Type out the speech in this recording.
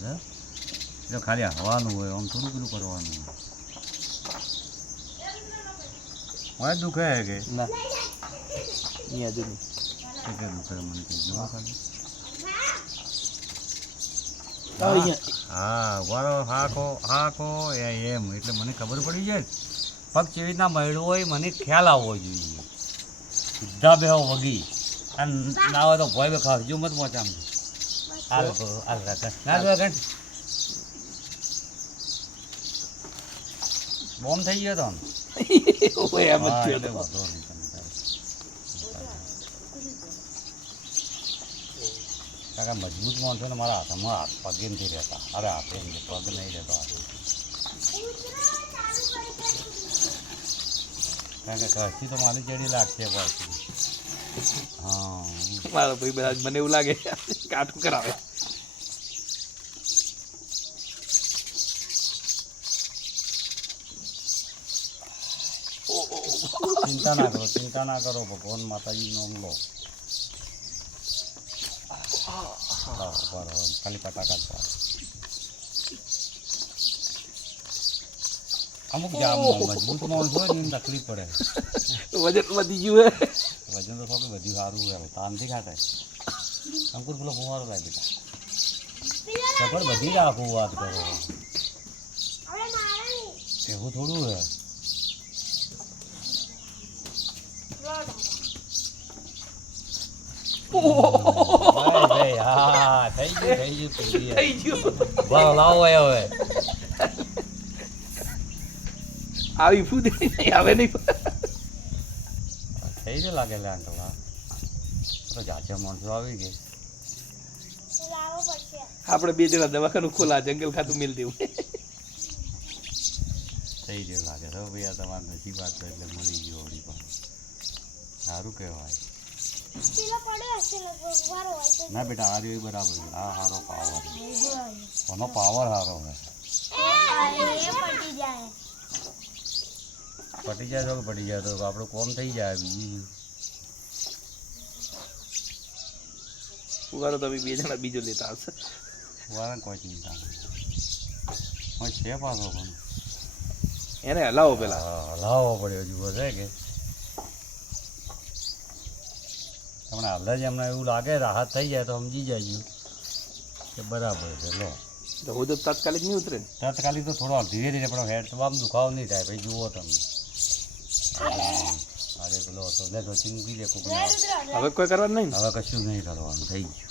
છે એટલે ખાલી હવાનું હોય આમ થોડું પેલું કરવાનું હોય દુખે હે કે ના અહીંયા જ નહીં કે દુખે મને કહી જુઓ ખાલી હા વારો હાકો એમ એટલે મને ખબર પડી જાય પગ કેવી રીતના મળ્યો હોય મને ખ્યાલ આવવો જોઈએ સીધા બે વગી અને ના હોય તો ભોય બે ખાવજો મત મોચામ બોમ્બ થઈ ગયો તો કાકા મજબૂત માણસો ને મારા હાથમાં હાથ પગે નથી રહેતા અરે હાથે પગ નહીં રહેતો કારણ કે ઘરથી તો મારી ચડી લાગશે પાછી હા મારો ભાઈ બધા મને એવું લાગે કાઠું કરાવે ચિંતા ના કરો ભગવાન માતાજી નો લો ખાલી પટાકા અમુક જામ મજબૂત માણસ હોય ને તકલીફ પડે વજન વધી ગયું હે વજન તો થોડું બધું સારું હોય તાનથી ખાતે અંકુર પેલો ફુવારો લાગે ખબર બધી રાખવું વાત કરો એવું થોડું હે હા થઈ ગયું લાવો હવે આવી ફૂદી નહીં આવે નહીં થઈ ગયો લાગે અંકલ તો જાતે માણસો આવી ગઈ આપણે બે જણા દવાખાનું ખોલા જંગલ ખાતું મેળ દેવું થઈ ગયો લાગે તો ભાઈ આ તમારે નજીક વાત છે એટલે મળી ગયો વળી પણ સારું કહેવાય ના બેટા આ રહ્યો બરાબર આ સારો પાવર કોનો પાવર સારો હોય પટી જાય તો પટી જાય તો આપણું કોમ થઈ જાય બીજું ઉગારો તો બે જણા બીજો લેતા આવશે વાળા કોઈ ચિંતા નહીં છે પાછો પણ એને હલાવો પેલા હલાવવો પડ્યો જુઓ છે કે તમને હાલ જ એમને એવું લાગે રાહત થઈ જાય તો સમજી જાય કે બરાબર છે લો તો હું તો તાત્કાલિક નહીં ઉતરે ને તાત્કાલિક તો થોડો ધીરે ધીરે પણ હેડ તો આમ દુખાવો નહીં થાય ભાઈ જુઓ તમે અરે પેલો હતો લે તો ચીંકી દે હવે કોઈ કરવાનું નહીં હવે કશું નહીં કરવાનું થઈ ગયું